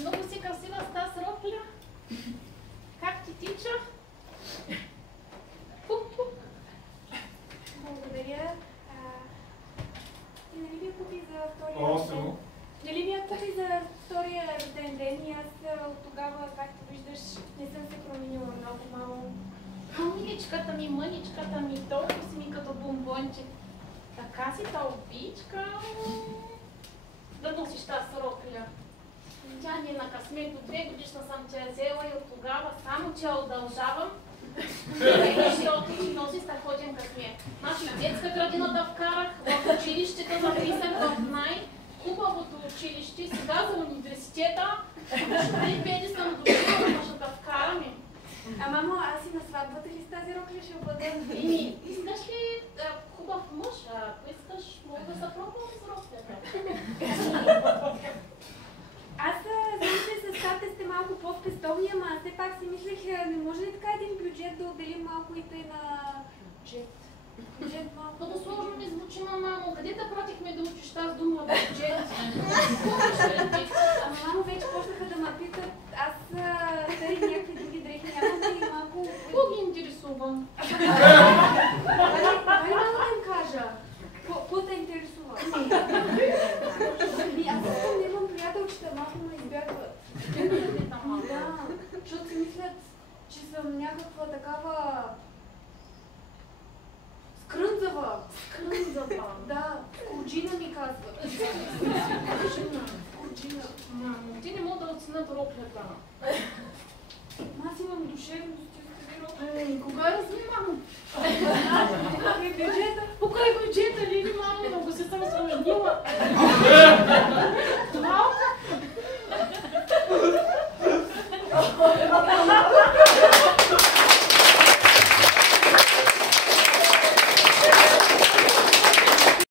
Много си красива с тази рокля. Как ти тича? Благодаря. Нали ви я купи за втория рожден? Нали ви я купи за втория рожден ден и аз от тогава, както виждаш, не съм се променила много малко. Миличката ми, мъничката ми, толкова си ми като бомбонче. Така си та обичка. Да носиш тази рокля. Тя ни е на късмет, до 2 годишна съм тя взела и от тогава само че я удължавам. Защото си носи с такъв късмет. Значи в детска градина да вкарах, в училището записах в най-хубавото училище, сега за университета. Ще педи съм дошла, може да вкараме. А мамо, аз и на сватбата ли с тази рокля ще обладем? Искаш ли хубав мъж? Ако искаш, мога да се пробвам с роклята. Аз знам, че с тата сте малко по-спестовни, ама все пак си мислех, не може ли така един бюджет да отделим малко и тъй на бюджет? Бюджет малко. Много сложно ми звучи, мамо. Къде да пратихме да учиш тази дума бюджет? Ама мамо, вече почнаха да ме питат, аз тъй някакви други дрехи нямам и малко... Какво ги интересувам? Дай мамо да им кажа. Какво те интересува? Аз искам да имам приятелчета, малко ме избягват. Да, защото си мислят, че съм някаква такава... скрънзава. Скрънзава? Да, курджина ми казват. Курджина. Мамо, ти не мога да оценят роклята. Аз имам душевност, че скъде рокля. Кога разви, мамо? Покрай бюджета. Покрай бюджета ли, мамо? Много се съм сложнила. Малка?